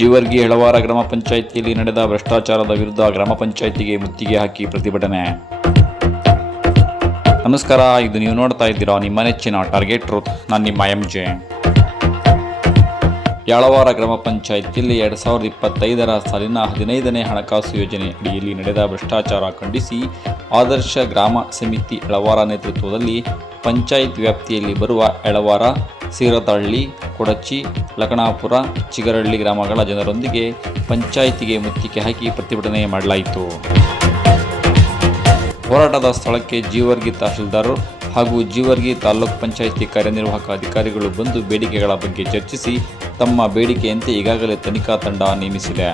ಜೀವರ್ಗಿ ಹೆಳವಾರ ಗ್ರಾಮ ಪಂಚಾಯಿತಿಯಲ್ಲಿ ನಡೆದ ಭ್ರಷ್ಟಾಚಾರದ ವಿರುದ್ಧ ಗ್ರಾಮ ಪಂಚಾಯಿತಿಗೆ ಮುತ್ತಿಗೆ ಹಾಕಿ ಪ್ರತಿಭಟನೆ. ನಮಸ್ಕಾರ, ಇದು ನೀವು ನೋಡ್ತಾ ಇದ್ದೀರಾ ನಿಮ್ಮ ನೆಚ್ಚಿನ ಟಾರ್ಗೆಟ್ ಟ್ರೂತ್. ನಾನು ನಿಮ್ಮ ಎಂ ಜೆ. ಯಾಳವಾರ ಗ್ರಾಮ ಪಂಚಾಯಿತಿಯಲ್ಲಿ ಎರಡು ಸಾವಿರದ ಇಪ್ಪತ್ತೈದರ ಸಾಲಿನ ಹದಿನೈದನೇ ಹಣಕಾಸು ಯೋಜನೆ ಅಡಿಯಲ್ಲಿ ನಡೆದ ಭ್ರಷ್ಟಾಚಾರ ಖಂಡಿಸಿ ಆದರ್ಶ ಗ್ರಾಮ ಸಮಿತಿ ಯಳವಾರ ನೇತೃತ್ವದಲ್ಲಿ ಪಂಚಾಯತ್ ವ್ಯಾಪ್ತಿಯಲ್ಲಿ ಬರುವ ಎಳವಾರ, ಸೀರತಹಳ್ಳಿ, ಕೊಡಚಿ ಲಕಣಾಪುರ ಚಿಗರಹಳ್ಳಿ ಗ್ರಾಮಗಳ ಜನರೊಂದಿಗೆ ಪಂಚಾಯಿತಿಗೆ ಮುತ್ತಿಗೆ ಹಾಕಿ ಪ್ರತಿಭಟನೆ ಮಾಡಲಾಯಿತು. ಹೋರಾಟದ ಸ್ಥಳಕ್ಕೆ ಜೀವರ್ಗಿ ತಹಶೀಲ್ದಾರ್ ಹಾಗೂ ಜೀವರ್ಗಿ ತಾಲೂಕ್ ಪಂಚಾಯಿತಿ ಕಾರ್ಯನಿರ್ವಾಹಕ ಅಧಿಕಾರಿಗಳು ಬಂದು ಬೇಡಿಕೆಗಳ ಬಗ್ಗೆ ಚರ್ಚಿಸಿ ತಮ್ಮ ಬೇಡಿಕೆಯಂತೆ ಈಗಾಗಲೇ ತನಿಖಾ ತಂಡ ನೇಮಿಸಿದೆ.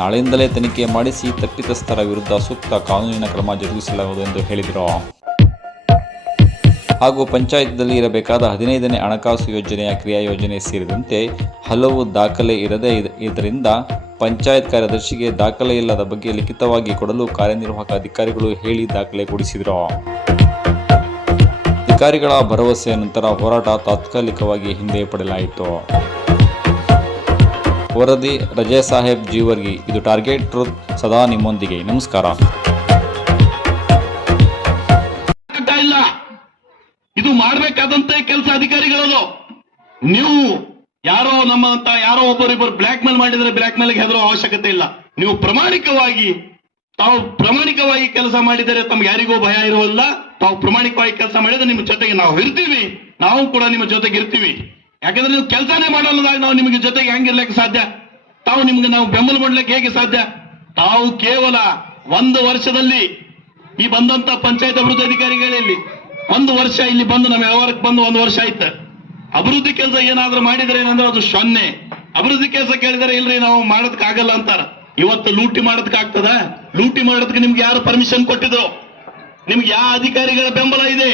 ನಾಳೆಯಿಂದಲೇ ತನಿಖೆ ಮಾಡಿಸಿ ತಪ್ಪಿತಸ್ಥರ ವಿರುದ್ಧ ಸೂಕ್ತ ಕಾನೂನಿನ ಕ್ರಮ ಜರುಗಿಸಲಾಗುವುದು ಎಂದು ಹೇಳಿದರು. ಹಾಗೂ ಪಂಚಾಯತ್ನಲ್ಲಿ ಇರಬೇಕಾದ ಹದಿನೈದನೇ ಹಣಕಾಸು ಯೋಜನೆಯ ಕ್ರಿಯಾ ಯೋಜನೆ ಸೇರಿದಂತೆ ಹಲವು ದಾಖಲೆ ಇರದೇ ಇದ- ಇದರಿಂದ ಪಂಚಾಯತ್ ಕಾರ್ಯದರ್ಶಿಗೆ ದಾಖಲೆ ಇಲ್ಲದ ಬಗ್ಗೆ ಲಿಖಿತವಾಗಿ ಕೊಡಲು ಕಾರ್ಯನಿರ್ವಾಹಕ ಅಧಿಕಾರಿಗಳು ಹೇಳಿ ದಾಖಲೆ ಕೊಡಿಸಿದರು. ಅಧಿಕಾರಿಗಳ ಭರವಸೆಯ ನಂತರ ಹೋರಾಟ ತಾತ್ಕಾಲಿಕವಾಗಿ ಹಿಂದೆ ಪಡೆಯಲಾಯಿತು ವರದಿ ರಜೆ ಸಾಹೇಬ್ ಜೀವರ್ಗಿ, ಇದು ಟಾರ್ಗೆಟ್ ಟ್ರೂತ್ ಸದಾ ನಿಮ್ಮೊಂದಿಗೆ. ನಮಸ್ಕಾರ. ಮಾಡ್ಬೇಕಾದಂತ ಕೆಲಸ ಅಧಿಕಾರಿಗಳದು. ನೀವು ಯಾರೋ ನಮ್ಮಂತ ಯಾರೋ ಒಬ್ಬರಿಬ್ಬರು ಬ್ಲಾಕ್ ಮೇಲ್ ಮಾಡಿದ್ರೆ ಬ್ಲಾಕ್ ಮೇಲ್ ಹೆದರೋ ಅವಶ್ಯಕತೆ ಇಲ್ಲ. ನೀವು ಪ್ರಾಮಾಣಿಕವಾಗಿ, ತಾವು ಪ್ರಾಮಾಣಿಕವಾಗಿ ಕೆಲಸ ಮಾಡಿದರೆ ತಮ್ಗೆ ಯಾರಿಗೂ ಭಯ ಇರುವಲ್ಲ ತಾವು ಪ್ರಾಮಾಣಿಕವಾಗಿ ಕೆಲಸ ಮಾಡಿದ್ರೆ ನಿಮ್ಮ ಜೊತೆಗೆ ನಾವು ಇರ್ತೀವಿ. ನಾವು ಕೂಡ ನಿಮ್ಮ ಜೊತೆಗೆ ಇರ್ತೀವಿ. ಯಾಕಂದ್ರೆ ನೀವು ಕೆಲಸನೇ ಮಾಡಲ್ಲದಾಗ ನಾವು ನಿಮಗೆ ಜೊತೆಗೆ ಹೆಂಗಿರ್ಲಿಕ್ಕೆ ಸಾಧ್ಯ? ತಾವು ನಿಮ್ಗೆ ನಾವು ಬೆಂಬಲ ಮಾಡ್ಲಿಕ್ಕೆ ಹೇಗೆ ಸಾಧ್ಯ? ತಾವು ಕೇವಲ ಒಂದು ವರ್ಷದಲ್ಲಿ ಈ ಬಂದಂತ ಪಂಚಾಯತ್ ಅಭಿವೃದ್ಧಿ ಅಧಿಕಾರಿಗಳಲ್ಲಿ ಒಂದು ವರ್ಷ ಇಲ್ಲಿ ಬಂದು ನಮ್ಮ ವ್ಯವಹಾರಕ್ಕೆ ಬಂದು ಒಂದು ವರ್ಷ ಆಯ್ತು. ಅಭಿವೃದ್ಧಿ ಕೆಲಸ ಏನಾದ್ರೂ ಮಾಡಿದ್ರೆ ಏನಂದ್ರೆ ಅದು ಸೊನ್ನೆ. ಅಭಿವೃದ್ಧಿ ಕೆಲಸ ಕೇಳಿದರೆ ಇಲ್ರಿ, ನಾವು ಮಾಡೋದಕ್ಕೆ ಆಗಲ್ಲ ಅಂತಾರ. ಇವತ್ತು ಲೂಟಿ ಮಾಡೋದಕ್ಕೆ ಆಗ್ತದ? ಲೂಟಿ ಮಾಡೋದಕ್ಕೆ ನಿಮ್ಗೆ ಯಾರು ಪರ್ಮಿಷನ್ ಕೊಟ್ಟಿದ್ರು? ನಿಮ್ಗೆ ಯಾವ ಅಧಿಕಾರಿಗಳ ಬೆಂಬಲ ಇದೆ?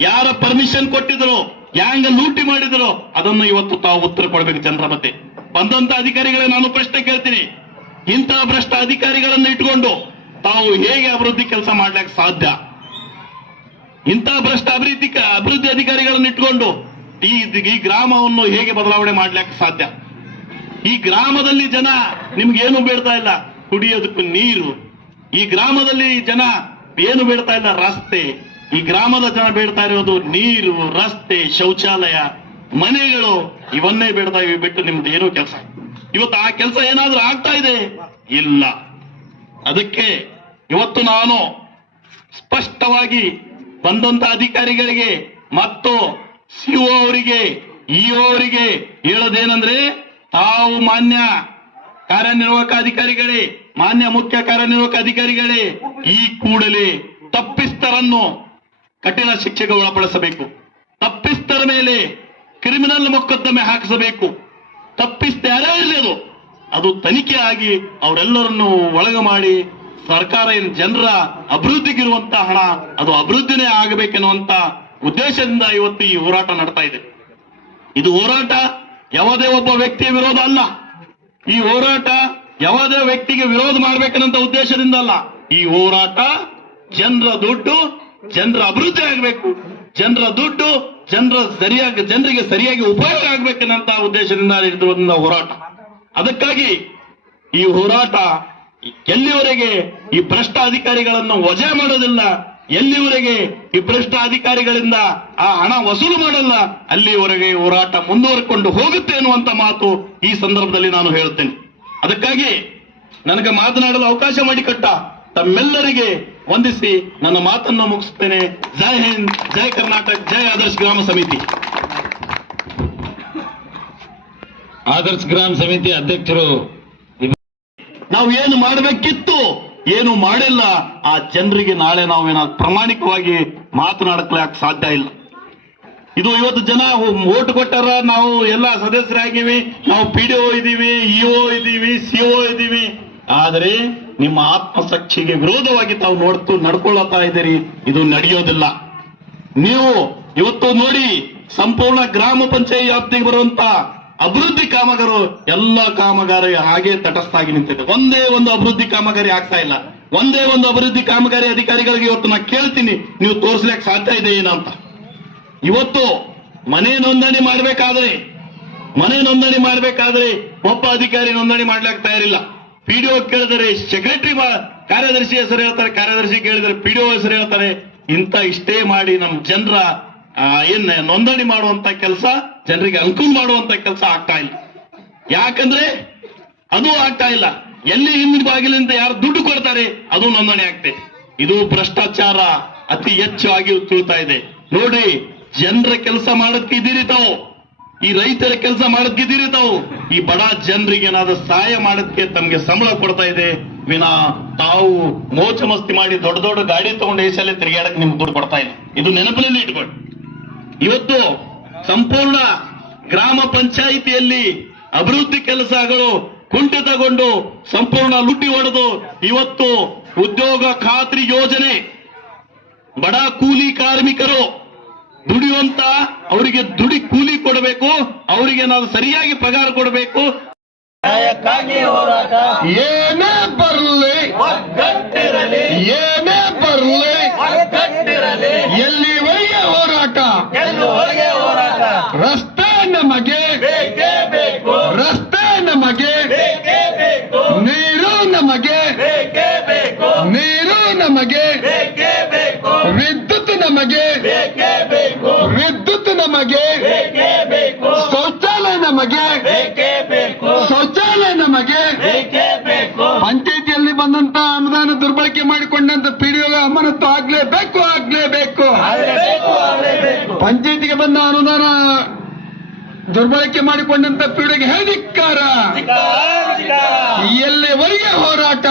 ಯಾರ ಪರ್ಮಿಷನ್ ಕೊಟ್ಟಿದ್ರು? ಯಾಂಗ ಲೂಟಿ ಮಾಡಿದ್ರು? ಅದನ್ನು ಇವತ್ತು ತಾವು ಉತ್ತರ ಕೊಡಬೇಕು ಜನರ ಮಧ್ಯೆ. ಬಂದಂತ ಅಧಿಕಾರಿಗಳೇ, ನಾನು ಪ್ರಶ್ನೆ ಕೇಳ್ತೀನಿ. ಇಂತಹ ಭ್ರಷ್ಟ ಅಧಿಕಾರಿಗಳನ್ನು ಇಟ್ಕೊಂಡು ತಾವು ಹೇಗೆ ಅಭಿವೃದ್ಧಿ ಕೆಲಸ ಮಾಡ್ಲಿಕ್ಕೆ ಸಾಧ್ಯ? ಇಂತಹ ಭ್ರಷ್ಟ ಅಭಿವೃದ್ಧಿ ಅಭಿವೃದ್ಧಿ ಅಧಿಕಾರಿಗಳನ್ನು ಇಟ್ಕೊಂಡು ಈ ಗ್ರಾಮವನ್ನು ಹೇಗೆ ಬದಲಾವಣೆ ಮಾಡ್ಲಿಕ್ಕೆ ಸಾಧ್ಯ? ಈ ಗ್ರಾಮದಲ್ಲಿ ಜನ ನಿಮ್ಗೇನು ಬೇಡ್ತಾ ಇಲ್ಲ? ಕುಡಿಯೋದಕ್ಕೂ ನೀರು. ಈ ಗ್ರಾಮದಲ್ಲಿ ಜನ ಏನು ಬೇಡ್ತಾ ಇಲ್ಲ? ರಸ್ತೆ. ಈ ಗ್ರಾಮದ ಜನ ಬೇಡ್ತಾ ಇರೋದು ನೀರು, ರಸ್ತೆ, ಶೌಚಾಲಯ. ಮನೆಗಳು ಇವನ್ನೇ ಬೇಡ್ತಾ ಇವೆ ಬಿಟ್ಟು ನಿಮ್ದು ಏನೋ ಕೆಲಸ ಇವತ್ತು ಆ ಕೆಲಸ ಏನಾದ್ರೂ ಆಗ್ತಾ ಇದೆ? ಇಲ್ಲ. ಅದಕ್ಕೆ ಇವತ್ತು ನಾನು ಸ್ಪಷ್ಟವಾಗಿ ಬಂದಂತ ಅಧಿಕಾರಿಗಳಿಗೆ ಮತ್ತು ಸಿಒ ಅವರಿಗೆ ಇಒ ಅವರಿಗೆ ಹೇಳೋದೇನಂದ್ರೆ ತಾವು ಮಾನ್ಯ ಕಾರ್ಯನಿರ್ವಾಹಕ ಅಧಿಕಾರಿಗಳೇ, ಮಾನ್ಯ ಮುಖ್ಯ ಕಾರ್ಯನಿರ್ವಾಹಕ ಅಧಿಕಾರಿಗಳೇ ಈ ಕೂಡಲೇ ತಪ್ಪಿಸ್ತರನ್ನು ಕಠಿಣ ಶಿಕ್ಷೆಗೆ ಒಳಪಡಿಸಬೇಕು. ತಪ್ಪಿಸ್ತರ ಮೇಲೆ ಕ್ರಿಮಿನಲ್ ಮೊಕದ್ದಮೆ ಹಾಕಿಸಬೇಕು. ತಪ್ಪಿಸ್ತಾರೇ ಇರಲಿ ಅದು. ಅದು ತನಿಖೆ ಆಗಿ ಅವರೆಲ್ಲರನ್ನು ಒಳಗ ಮಾಡಿ ಸರ್ಕಾರ ಏನು ಜನರ ಅಭಿವೃದ್ಧಿಗಿರುವಂತ ಹಣ, ಅದು ಅಭಿವೃದ್ಧಿನೇ ಆಗಬೇಕೆನ್ನುವಂತ ಉದ್ದೇಶದಿಂದ ಇವತ್ತು ಈ ಹೋರಾಟ ನಡ್ತಾ ಇದೆ. ಇದು ಹೋರಾಟ ಯಾವುದೇ ಒಬ್ಬ ವ್ಯಕ್ತಿಯ ವಿರೋಧ ಅಲ್ಲ. ಈ ಹೋರಾಟ ಯಾವುದೇ ವ್ಯಕ್ತಿಗೆ ವಿರೋಧ ಮಾಡ್ಬೇಕನ್ನಂತ ಉದ್ದೇಶದಿಂದ ಅಲ್ಲ. ಈ ಹೋರಾಟ ಜನರ ದುಡ್ಡು ಜನರ ಅಭಿವೃದ್ಧಿ ಆಗಬೇಕು. ಜನರ ದುಡ್ಡು ಜನರ ಸರಿಯಾಗಿ, ಜನರಿಗೆ ಸರಿಯಾಗಿ ಉಪಯೋಗ ಆಗ್ಬೇಕನ್ನಂತ ಉದ್ದೇಶದಿಂದ ಹೋರಾಟ. ಅದಕ್ಕಾಗಿ ಈ ಹೋರಾಟ ಎಲ್ಲಿವರೆಗೆ ಈ ಭ್ರಷ್ಟ ಅಧಿಕಾರಿಗಳನ್ನು ವಜಾ ಮಾಡೋದಿಲ್ಲ? ಎಲ್ಲಿವರೆಗೆ ಈ ಭ್ರಷ್ಟ ಅಧಿಕಾರಿಗಳಿಂದ ಆ ಹಣ ವಸೂಲು ಮಾಡಲ್ಲ? ಅಲ್ಲಿವರೆಗೆ ಹೋರಾಟ ಮುಂದುವರಿಕೊಂಡು ಹೋಗುತ್ತೆ ಅನ್ನುವಂತ ಮಾತು ಈ ಸಂದರ್ಭದಲ್ಲಿ ನಾನು ಹೇಳುತ್ತೇನೆ. ಅದಕ್ಕಾಗಿ ನನಗೆ ಮಾತನಾಡಲು ಅವಕಾಶ ಮಾಡಿಕೊಟ್ಟ ತಮ್ಮೆಲ್ಲರಿಗೆ ವಂದಿಸಿ ನನ್ನ ಮಾತನ್ನು ಮುಗಿಸುತ್ತೇನೆ. ಜೈ ಹಿಂದ್, ಜೈ ಕರ್ನಾಟಕ, ಜೈ ಆದರ್ಶ್ ಗ್ರಾಮ ಸಮಿತಿ. ಆದರ್ಶ್ ಗ್ರಾಮ ಸಮಿತಿ ಅಧ್ಯಕ್ಷರು ನಾವು ಏನು ಮಾಡಬೇಕಿತ್ತು? ಏನು ಮಾಡಿಲ್ಲ. ಆ ಜನರಿಗೆ ನಾಳೆ ನಾವೇನ ಪ್ರಾಮಾಣಿಕವಾಗಿ ಮಾತನಾಡಕ್ಲಾಕ್ ಸಾಧ್ಯ ಇಲ್ಲ. ಇದು ಇವತ್ತು ಜನ ಓಟ್ ಕೊಟ್ಟಾರ, ನಾವು ಎಲ್ಲ ಸದಸ್ಯರಾಗಿವಿ. ನಾವು ಪಿ ಡಿ ಒ ಇದೀವಿ ಇಒ ಇದೀವಿ ಸಿಒ ಇದೀವಿ ಆದರೆ ನಿಮ್ಮ ಆತ್ಮಸಾಕ್ಷಿಗೆ ವಿರೋಧವಾಗಿ ತಾವು ನೋಡ್ತು ನಡ್ಕೊಳ್ಳತಾ ಇದ್ದೀರಿ. ಇದು ನಡೆಯೋದಿಲ್ಲ. ನೀವು ಇವತ್ತು ನೋಡಿ, ಸಂಪೂರ್ಣ ಗ್ರಾಮ ಪಂಚಾಯತ್ ವ್ಯಾಪ್ತಿಗೆ ಬರುವಂತ ಅಭಿವೃದ್ಧಿ ಕಾಮಗಾರು ಎಲ್ಲ ಕಾಮಗಾರಿ ಹಾಗೆ ತಟಸ್ಥಾಗಿ ನಿಂತಿದೆ. ಒಂದೇ ಒಂದು ಅಭಿವೃದ್ಧಿ ಕಾಮಗಾರಿ ಆಗ್ತಾ ಇಲ್ಲ. ಒಂದೇ ಒಂದು ಅಭಿವೃದ್ಧಿ ಕಾಮಗಾರಿ ಅಧಿಕಾರಿಗಳಿಗೆ ಇವತ್ತು ನಾ ಕೇಳ್ತೀನಿ, ನೀವು ತೋರಿಸ್ಲಿಕ್ಕೆ ಸಾಧ್ಯ ಇದೆ ಏನಂತ. ಇವತ್ತು ಮನೆ ನೋಂದಣಿ ಮಾಡಬೇಕಾದ್ರೆ, ಮನೆ ನೋಂದಣಿ ಮಾಡಬೇಕಾದ್ರೆ ಒಬ್ಬ ಅಧಿಕಾರಿ ನೋಂದಣಿ ಮಾಡ್ಲಿಕ್ಕೆ ತಯಾರಿಲ್ಲ. ಪಿಡಿಒ ಕೇಳಿದರೆ ಸೆಕ್ರೆಟರಿ ಕಾರ್ಯದರ್ಶಿ ಹೆಸರು ಹೇಳ್ತಾರೆ, ಕಾರ್ಯದರ್ಶಿ ಕೇಳಿದರೆ ಪಿಡಿಒ ಹೆಸರು ಹೇಳ್ತಾರೆ. ಇಂಥ ಇಷ್ಟೇ ಮಾಡಿ ನಮ್ಮ ಜನರ ಏನ್ ನೋಂದಣಿ ಮಾಡುವಂತ ಕೆಲಸ? ಜನರಿಗೆ ಅನುಕೂಲ ಮಾಡುವಂತ ಕೆಲಸ ಆಗ್ತಾ ಇಲ್ಲ. ಯಾಕಂದ್ರೆ ಅದು ಆಗ್ತಾ ಇಲ್ಲ. ಎಲ್ಲಿ ಹಿಂದಿನ ಬಾಗಿಲಿಂದ ಯಾರು ದುಡ್ಡು ಕೊಡ್ತಾರೆ, ಅದು ನೋಂದಣಿ ಆಗ್ತದೆ. ಇದು ಭ್ರಷ್ಟಾಚಾರ ಅತಿ ಹೆಚ್ಚು ಆಗಿ ತುಳ್ತಾ ಇದೆ. ನೋಡಿ, ಜನರ ಕೆಲಸ ಮಾಡಕ್ಕೆ ಇದೀರಿ ತಾವು ಈ ರೈತರ ಕೆಲಸ ಮಾಡಕ್ಕೆ ಇದೀರಿ ತಾವು ಈ ಬಡ ಜನರಿಗೆ ಏನಾದ್ರೂ ಸಹಾಯ ಮಾಡಕ್ಕೆ ತಮ್ಗೆ ಸಂಬಳ ಕೊಡ್ತಾ ಇದೆ. ವಿನಾ ತಾವು ಮೋಚ ಮಸ್ತಿ ಮಾಡಿ ದೊಡ್ಡ ದೊಡ್ಡ ಗಾಡಿ ತಗೊಂಡು ಏಸಲ್ಲಿ ತಿರುಗಾಡಕ್ಕೆ ನಿಮ್ಗೆ ದುಡ್ಡು ಕೊಡ್ತಾ ಇಲ್ಲ. ಇದು ನೆನಪಿನಲ್ಲಿ ಇಟ್ಕೊಳ್ಳಿ. ಇವತ್ತು ಸಂಪೂರ್ಣ ಗ್ರಾಮ ಪಂಚಾಯಿತಿಯಲ್ಲಿ ಅಭಿವೃದ್ಧಿ ಕೆಲಸಗಳು ಕುಂಠಿತಗೊಂಡು ಸಂಪೂರ್ಣ ಲುಟ್ಟಿ ಹೊಡೆದು ಇವತ್ತು ಉದ್ಯೋಗ ಖಾತ್ರಿ ಯೋಜನೆ ಬಡ ಕೂಲಿ ಕಾರ್ಮಿಕರು ದುಡಿಯುವಂತ ಅವರಿಗೆ ದುಡಿ ಕೂಲಿ ಕೊಡಬೇಕು ಅವರಿಗೆ ನಾವು ಸರಿಯಾಗಿ ಪಗಾರ ಕೊಡಬೇಕು. ಏನೇ ಬರಲಿ ಏನೇ ಬರ್ಲಿ ನಮಗೆ ವಿದ್ಯುತ್ ನಮಗೆ ವಿದ್ಯುತ್ ನಮಗೆ ಶೌಚಾಲಯ ನಮಗೆ ಶೌಚಾಲಯ ನಮಗೆ ಪಂಚಾಯತಿಯಲ್ಲಿ ಬಂದಂತ ಅನುದಾನ ದುರ್ಬಳಕೆ ಮಾಡಿಕೊಂಡಂತ ಪಿಡಿಒ ಅಮಾನತ್ತು ಆಗ್ಲೇಬೇಕು ಆಗ್ಲೇಬೇಕು. ಪಂಚಾಯತಿಗೆ ಬಂದ ಅನುದಾನ ದುರ್ಬಳಕೆ ಮಾಡಿಕೊಂಡಂತ ಪೀಡೆಗೆ ಹೇಳಿಕ್ಕಾರ ಎಲ್ಲಿವರೆಗೆ ಹೋರಾಟ?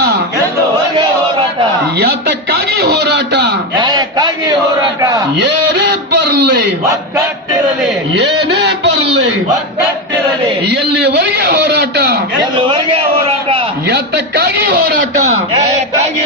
ಯಾತಕ್ಕಾಗಿ ಹೋರಾಟ? ನ್ಯಾಯಕ್ಕಾಗಿ ಹೋರಾಟ? ಏನೇ ಬರಲಿ. ಒಗ್ಗಟ್ಟಿರಲಿ. ಏನೇ ಬರಲಿ. ಒಗ್ಗಟ್ಟಿರಲಿ. ಎಲ್ಲಿವರೆಗೆ ಹೋರಾಟ? ಎಲ್ಲಿವರೆಗೆ ಹೋರಾಟ? ಯಾತಕ್ಕಾಗಿ ಹೋರಾಟ? ನ್ಯಾಯಕ್ಕಾಗಿ